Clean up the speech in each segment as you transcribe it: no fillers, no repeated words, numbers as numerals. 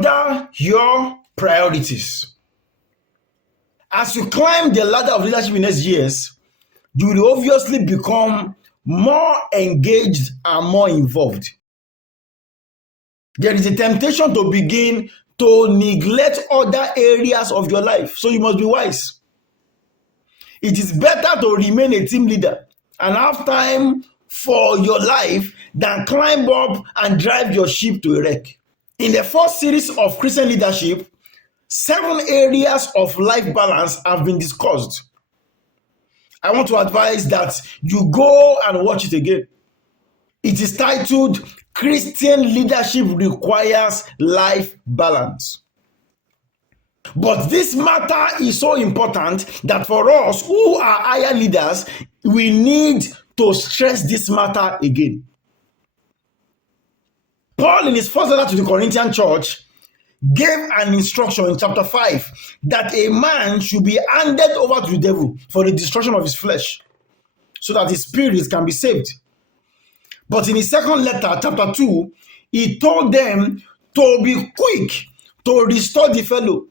Order your priorities. As you climb the ladder of leadership in next years, you will obviously become more engaged and more involved. There is a temptation to begin to neglect other areas of your life, so you must be wise. It is better to remain a team leader and have time for your life than climb up and drive your ship to a wreck. In the first series of Christian leadership, 7 areas of life balance have been discussed. I want to advise that you go and watch it again. It is titled Christian Leadership Requires Life Balance. But this matter is so important that for us who are higher leaders, we need to stress this matter again. Paul, in his first letter to the Corinthian church, gave an instruction in chapter 5 that a man should be handed over to the devil for the destruction of his flesh, so that his spirit can be saved. But in his second letter, chapter 2, he told them to be quick to restore the fellow.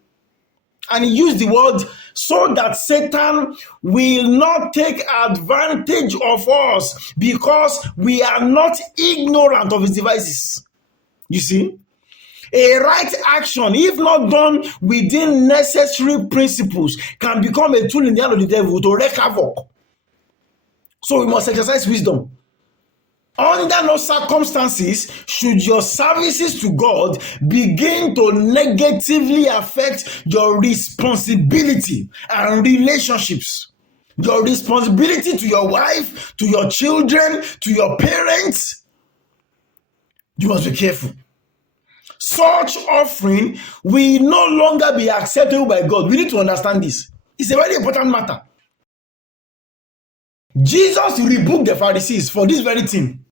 And he used the word, so that Satan will not take advantage of us, because we are not ignorant of his devices. You see, a right action, if not done within necessary principles, can become a tool in the hand of the devil to wreak havoc. So we must exercise wisdom. Under no circumstances should your services to God begin to negatively affect your responsibility and relationships. Your responsibility to your wife, to your children, to your parents. You must be careful. Such offering will no longer be acceptable by God. We need to understand this. It's a very important matter. Jesus rebuked the Pharisees for this very thing,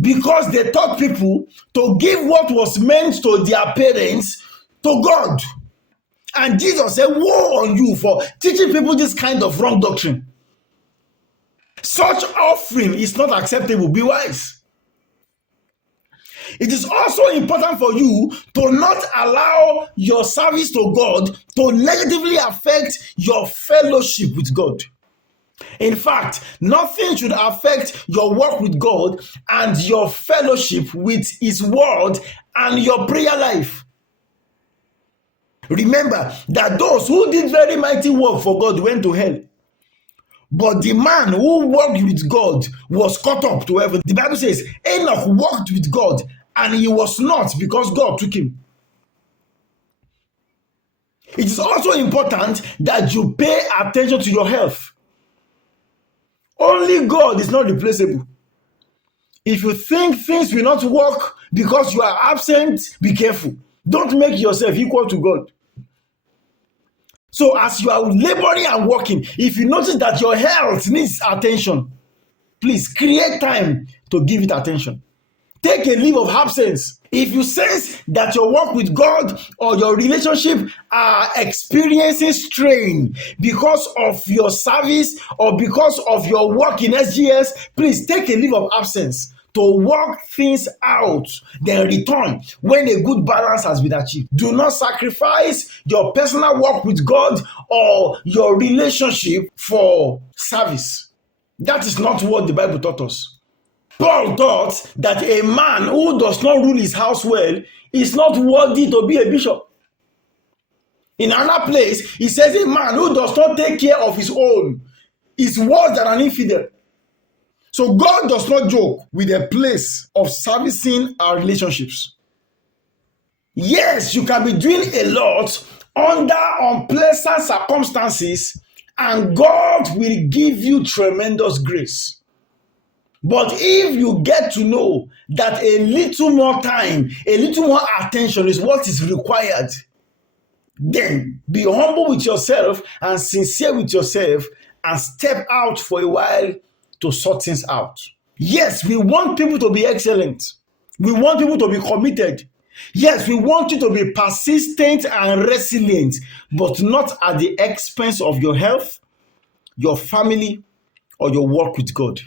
because they taught people to give what was meant to their parents to God. And Jesus said, woe on you for teaching people this kind of wrong doctrine. Such offering is not acceptable. Be wise. It is also important for you to not allow your service to God to negatively affect your fellowship with God. In fact, nothing should affect your work with God and your fellowship with His Word and your prayer life. Remember that those who did very mighty work for God went to hell. But the man who worked with God was caught up to heaven. The Bible says Enoch walked with God and he was not, because God took him. It is also important that you pay attention to your health. Only God is not replaceable. If you think things will not work because you are absent, be careful. Don't make yourself equal to God. So as you are laboring and working, if you notice that your health needs attention, please create time to give it attention. Take a leave of absence. If you sense that your work with God or your relationship are experiencing strain because of your service or because of your work in SGS, please take a leave of absence to work things out, then return when a good balance has been achieved. Do not sacrifice your personal work with God or your relationship for service. That is not what the Bible taught us. Paul taught that a man who does not rule his house well is not worthy to be a bishop. In another place, he says a man who does not take care of his own is worse than an infidel. So God does not joke with the place of servicing our relationships. Yes, you can be doing a lot under unpleasant circumstances, and God will give you tremendous grace. But if you get to know that a little more time, a little more attention is what is required, then be humble with yourself and sincere with yourself and step out for a while to sort things out. Yes, we want people to be excellent. We want people to be committed. Yes, we want you to be persistent and resilient, but not at the expense of your health, your family, or your work with God.